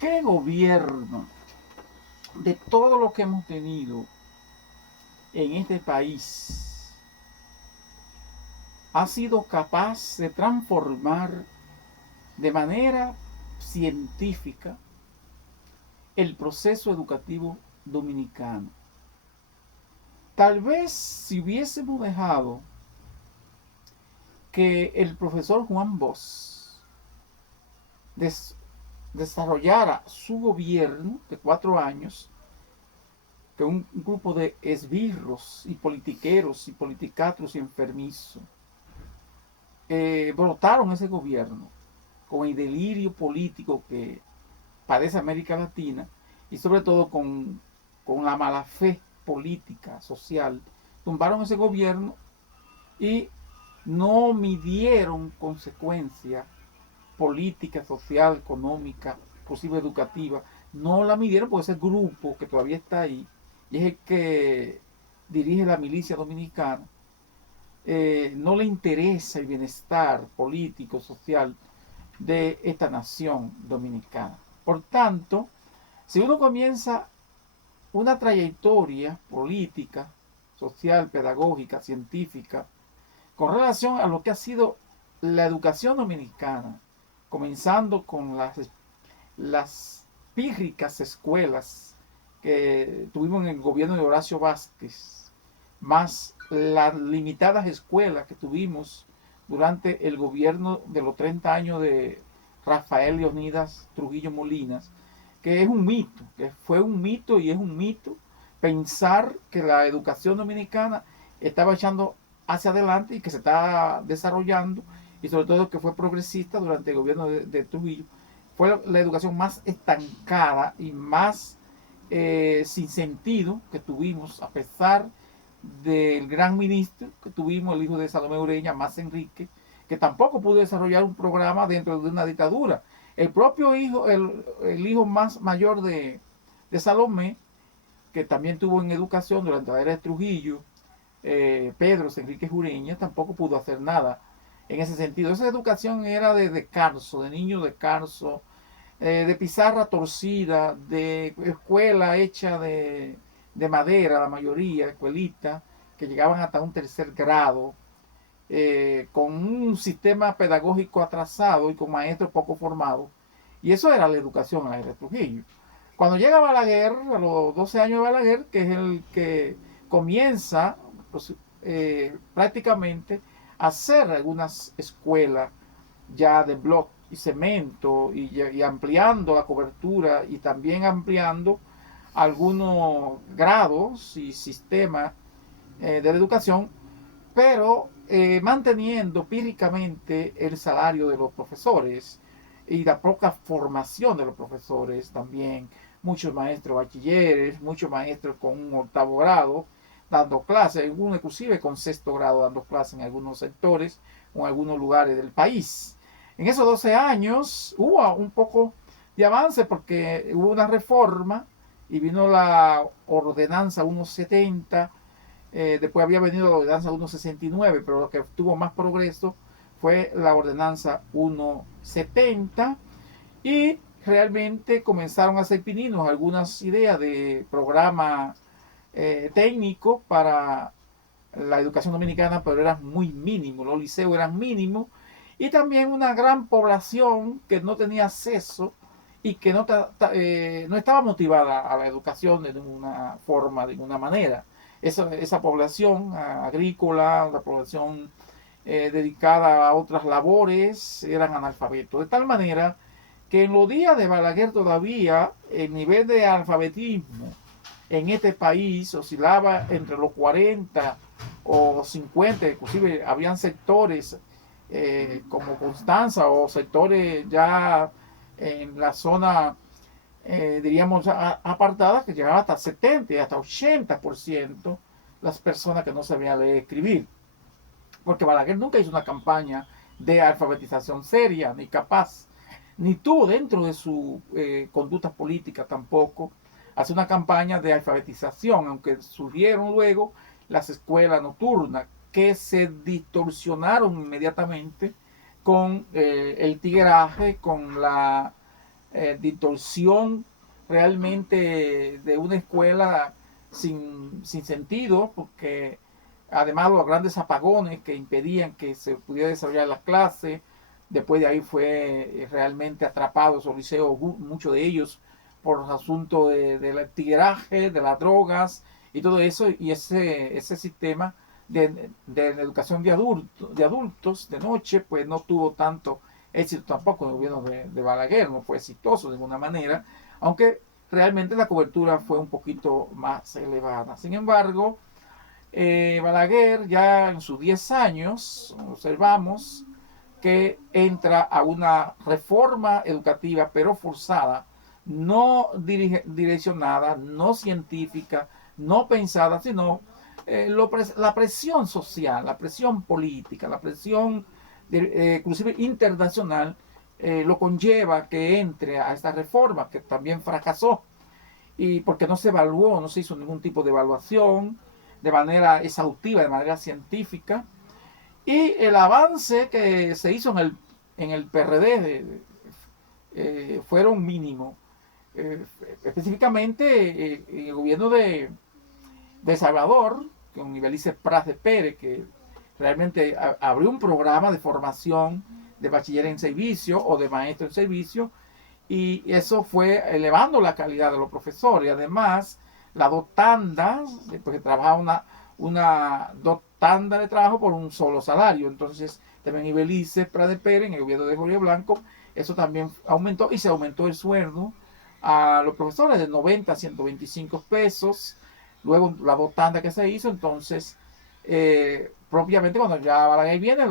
¿Qué gobierno de todo lo que hemos tenido en este país ha sido capaz de transformar de manera científica el proceso educativo dominicano? Tal vez si hubiésemos dejado que el profesor Juan Bosch desarrollara su gobierno de 4 años, que un grupo de esbirros y politiqueros y politicatros y enfermizos brotaron ese gobierno con el delirio político que padece América Latina y sobre todo con la mala fe política, social, tumbaron ese gobierno y no midieron consecuencia política, social, económica, inclusive educativa, no la midieron porque ese grupo que todavía está ahí y es el que dirige la milicia dominicana, no le interesa el bienestar político, social de esta nación dominicana. Por tanto, si uno comienza una trayectoria política, social, pedagógica, científica, con relación a lo que ha sido la educación dominicana, comenzando con las pírricas escuelas que tuvimos en el gobierno de Horacio Vázquez, más las limitadas escuelas que tuvimos durante el gobierno de los 30 años de Rafael Leonidas Trujillo Molinas, que es un mito, que fue un mito y es un mito pensar que la educación dominicana estaba echando hacia adelante y que se está desarrollando, y sobre todo que fue progresista durante el gobierno de Trujillo. Fue la educación más estancada y más sin sentido que tuvimos, a pesar del gran ministro que tuvimos, el hijo de Salomé Ureña, Más Enrique, que tampoco pudo desarrollar un programa dentro de una dictadura. El propio hijo, el hijo más mayor de Salomé, que también tuvo en educación durante la era de Trujillo, Pedro Enrique Ureña, tampoco pudo hacer nada en ese sentido. Esa educación era de Carso, de niño de Carso, de pizarra torcida, de escuela hecha de madera, la mayoría, escuelita, que llegaban hasta un tercer grado, con un sistema pedagógico atrasado y con maestros poco formados. Y eso era la educación en la era de Trujillo. Cuando llega Balaguer, a los 12 años de Balaguer, que es el que comienza pues, prácticamente a hacer algunas escuelas ya de bloc y cemento y ampliando la cobertura y también ampliando algunos grados y sistemas de la educación, pero manteniendo píricamente el salario de los profesores y la poca formación de los profesores también. Muchos maestros bachilleres, muchos maestros con un 8º grado dando clases, algunos inclusive con 6º grado dando clases en algunos sectores o en algunos lugares del país. En esos 12 años hubo un poco de avance porque hubo una reforma y vino la ordenanza 170. Después había venido la ordenanza 169, pero lo que tuvo más progreso fue la ordenanza 170 y realmente comenzaron a hacer pininos algunas ideas de programa técnico para la educación dominicana, pero eran muy mínimos, los liceos eran mínimos y también una gran población que no tenía acceso y que no estaba motivada a la educación de ninguna forma, de ninguna manera. Esa población agrícola, la población dedicada a otras labores, eran analfabetos. De tal manera que en los días de Balaguer todavía el nivel de alfabetismo en este país oscilaba entre los 40 o 50, inclusive habían sectores como Constanza o sectores ya en la zona, diríamos, apartada, que llegaba hasta 70 y hasta 80% las personas que no sabían leer y escribir. Porque Balaguer nunca hizo una campaña de alfabetización seria, ni capaz, ni tuvo dentro de su conducta política tampoco hacer una campaña de alfabetización, aunque surgieron luego las escuelas nocturnas que se distorsionaron inmediatamente con el tigueraje, con la distorsión realmente de una escuela sin sentido, porque además los grandes apagones que impedían que se pudiera desarrollar las clases, después de ahí fue realmente atrapados los liceos, muchos de ellos, por los asuntos del tigueraje, de las drogas y todo eso, y ese sistema de educación de adultos de noche, pues no tuvo tanto éxito tampoco. El gobierno de Balaguer no fue exitoso de ninguna manera, aunque realmente la cobertura fue un poquito más elevada. Sin embargo, Balaguer ya en sus 10 años observamos que entra a una reforma educativa pero forzada, no direccionada, no científica, no pensada, sino la presión social, la presión política, la presión inclusive internacional lo conlleva que entre a esta reforma que también fracasó, y porque no se evaluó, no se hizo ningún tipo de evaluación de manera exhaustiva, de manera científica, y el avance que se hizo en el PRD fueron mínimos. Específicamente el gobierno de Salvador, con Ibelice Pras de Pérez, que realmente abrió un programa de formación de bachiller en servicio o de maestro en servicio, y eso fue elevando la calidad de los profesores. Y además, las dos tandas, porque trabajaba dos tandas de trabajo por un solo salario. Entonces, también Ibelice Pras de Pérez, en el gobierno de Jorge Blanco, eso también aumentó, y se aumentó el sueldo a los profesores de 90 a 125 pesos. Luego la dos tandas que se hizo, entonces, propiamente cuando ya Balaguer viene,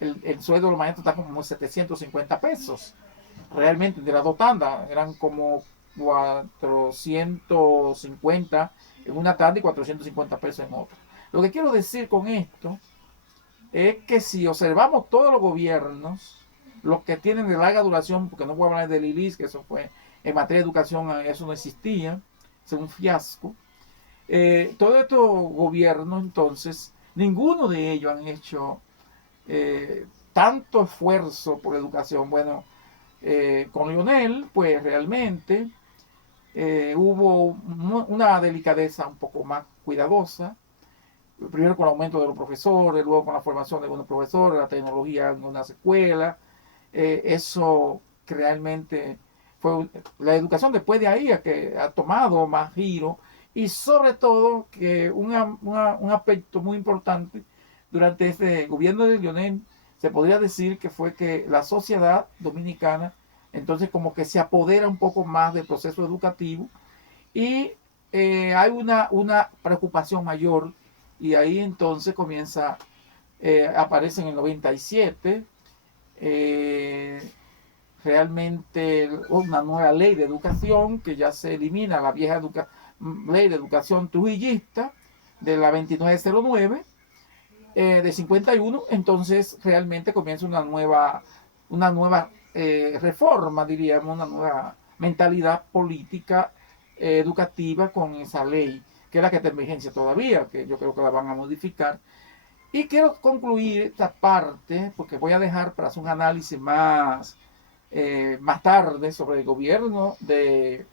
el sueldo de los maestros está como 750 pesos. Realmente de las dos tandas eran como 450 en una tanda y 450 pesos en otra. Lo que quiero decir con esto es que si observamos todos los gobiernos, los que tienen de larga duración, porque no voy a hablar del ILIS, que eso fue en materia de educación, eso no existía, es un fiasco. Todos estos gobiernos, entonces, ninguno de ellos han hecho tanto esfuerzo por educación. Bueno, con Lionel, pues realmente hubo una delicadeza un poco más cuidadosa, primero con el aumento de los profesores, luego con la formación de algunos profesores, la tecnología en unas escuelas, eso que realmente fue la educación después de ahí que ha tomado más giro, y sobre todo que un aspecto muy importante durante este gobierno de Lionel, se podría decir que fue que la sociedad dominicana entonces como que se apodera un poco más del proceso educativo, y hay una preocupación mayor, y ahí entonces comienza, aparece en el 97 realmente una nueva ley de educación, que ya se elimina la vieja ley de educación trujillista de la 2909 de 51. Entonces realmente comienza una nueva reforma, diríamos, una nueva mentalidad política educativa con esa ley, que es la que está en vigencia todavía, que yo creo que la van a modificar. Y quiero concluir esta parte, porque voy a dejar para hacer un análisis más tarde sobre el gobierno de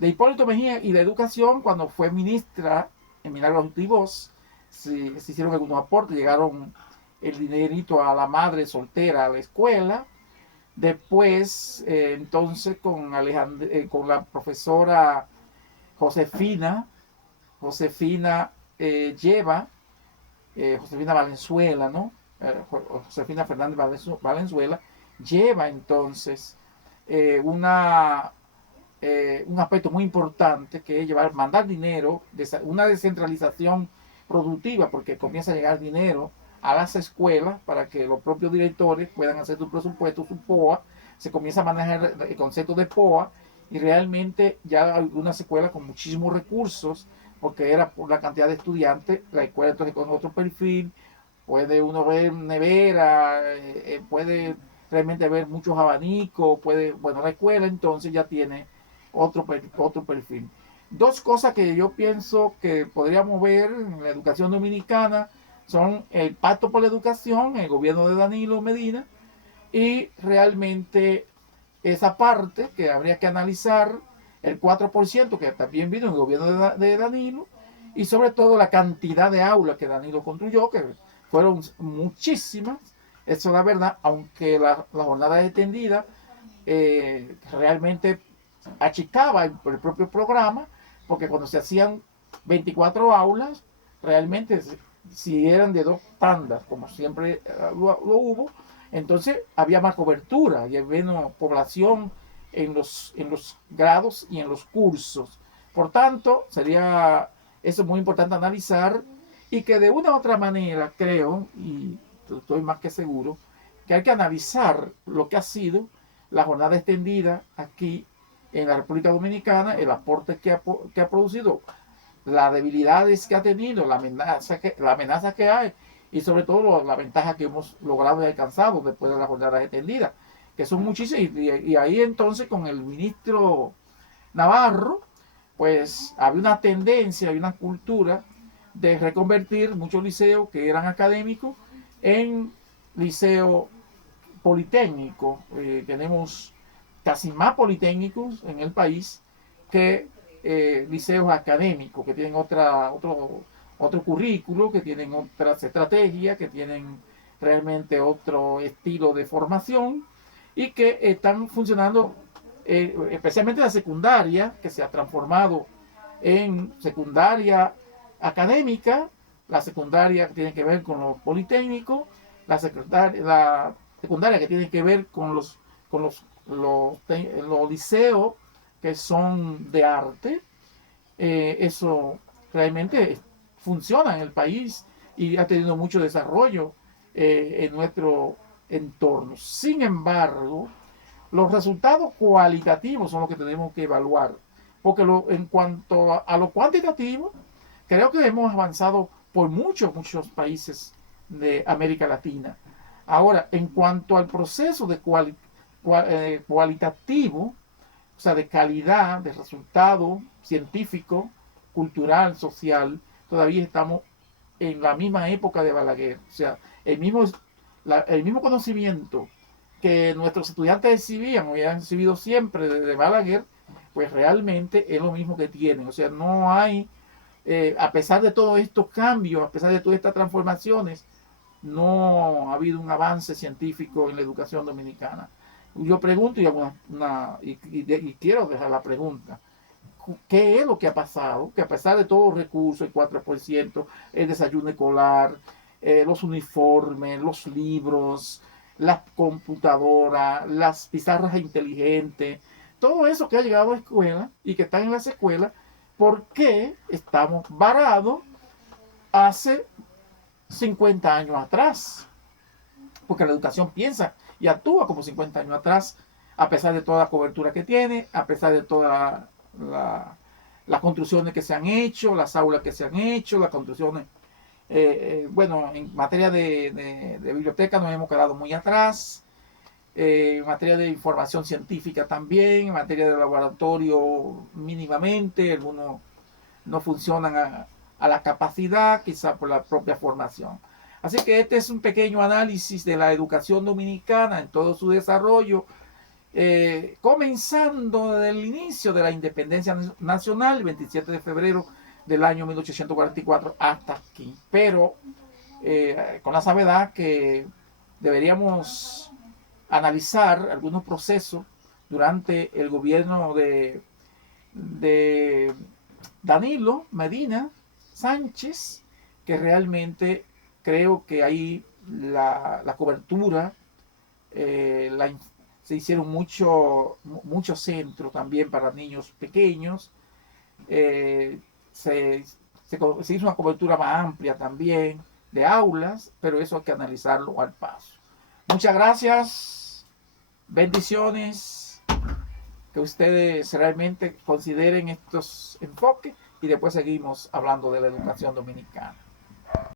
Hipólito Mejía y la educación cuando fue ministra en Milagros Tibós. Se hicieron algunos aportes, llegaron el dinerito a la madre soltera a la escuela. Después, entonces, con la profesora Josefina lleva, Josefina Valenzuela, ¿no? Josefina Fernández Valenzuela, lleva entonces un aspecto muy importante, que es mandar dinero, una descentralización productiva, porque comienza a llegar dinero a las escuelas para que los propios directores puedan hacer su presupuesto, su POA. Se comienza a manejar el concepto de POA, y realmente ya hay algunas escuelas con muchísimos recursos, porque era por la cantidad de estudiantes. La escuela entonces con otro perfil, puede uno ver nevera, puede realmente ver muchos abanicos, la escuela entonces ya tiene otro perfil. Dos cosas que yo pienso que podríamos ver en la educación dominicana son el Pacto por la Educación, el gobierno de Danilo Medina, y realmente esa parte que habría que analizar, el 4% que también vino en el gobierno de Danilo, y sobre todo la cantidad de aulas que Danilo construyó, que fueron muchísimas. Eso es la verdad, aunque la jornada extendida realmente achicaba el propio programa, porque cuando se hacían 24 aulas, realmente si eran de 2 tandas, como siempre lo hubo, entonces había más cobertura y había menos población en los grados y en los cursos. Por tanto, sería eso muy importante analizar, y que de una u otra manera creo, y estoy más que seguro, que hay que analizar lo que ha sido la jornada extendida aquí en la República Dominicana, el aporte que ha producido, las debilidades que ha tenido, la amenaza que hay, y sobre todo la ventaja que hemos logrado y alcanzado después de la jornada extendida, que son muchísimas. Y ahí entonces con el ministro Navarro, pues había una tendencia, había una cultura de reconvertir muchos liceos que eran académicos en liceos politécnicos. Tenemos casi más politécnicos en el país que liceos académicos, que tienen otro currículo, que tienen otras estrategias, que tienen realmente otro estilo de formación, y que están funcionando, especialmente la secundaria, que se ha transformado en secundaria académica, la secundaria que tiene que ver con los politécnicos, la secundaria que tiene que ver con los liceos que son de arte. Eso realmente funciona en el país y ha tenido mucho desarrollo en nuestro entorno. Sin embargo, los resultados cualitativos son los que tenemos que evaluar, porque en cuanto a lo cuantitativo, creo que hemos avanzado por muchos países de América Latina. Ahora, en cuanto al proceso de cualitativo, o sea, de calidad, de resultado científico, cultural, social, todavía estamos en la misma época de Balaguer. O sea, el mismo conocimiento que nuestros estudiantes exhibían o han exhibido siempre de Balaguer, pues realmente es lo mismo que tienen. O sea, no hay, a pesar de todos estos cambios, a pesar de todas estas transformaciones, no ha habido un avance científico en la educación dominicana. Yo pregunto y quiero dejar la pregunta. ¿Qué es lo que ha pasado? Que a pesar de todos los recursos, el 4%, el desayuno escolar, los uniformes, los libros, las computadoras, las pizarras inteligentes, todo eso que ha llegado a la escuela y que están en las escuelas, ¿por qué estamos varados hace 50 años atrás? Porque la educación piensa y actúa como 50 años atrás, a pesar de toda la cobertura que tiene, a pesar de todas las construcciones que se han hecho, las aulas que se han hecho, las construcciones. Bueno, en materia de biblioteca nos hemos quedado muy atrás, en materia de información científica también, en materia de laboratorio mínimamente, algunos no funcionan a la capacidad, quizá por la propia formación. Así que este es un pequeño análisis de la educación dominicana en todo su desarrollo, comenzando desde el inicio de la independencia nacional, el 27 de febrero del año 1844 hasta aquí. Pero con la salvedad que deberíamos analizar algunos procesos durante el gobierno de Danilo Medina Sánchez, que realmente creo que ahí la cobertura, se hicieron muchos centros también para niños pequeños, se hizo una cobertura más amplia también de aulas, pero eso hay que analizarlo al paso. Muchas gracias, bendiciones, que ustedes realmente consideren estos enfoques y después seguimos hablando de la educación dominicana.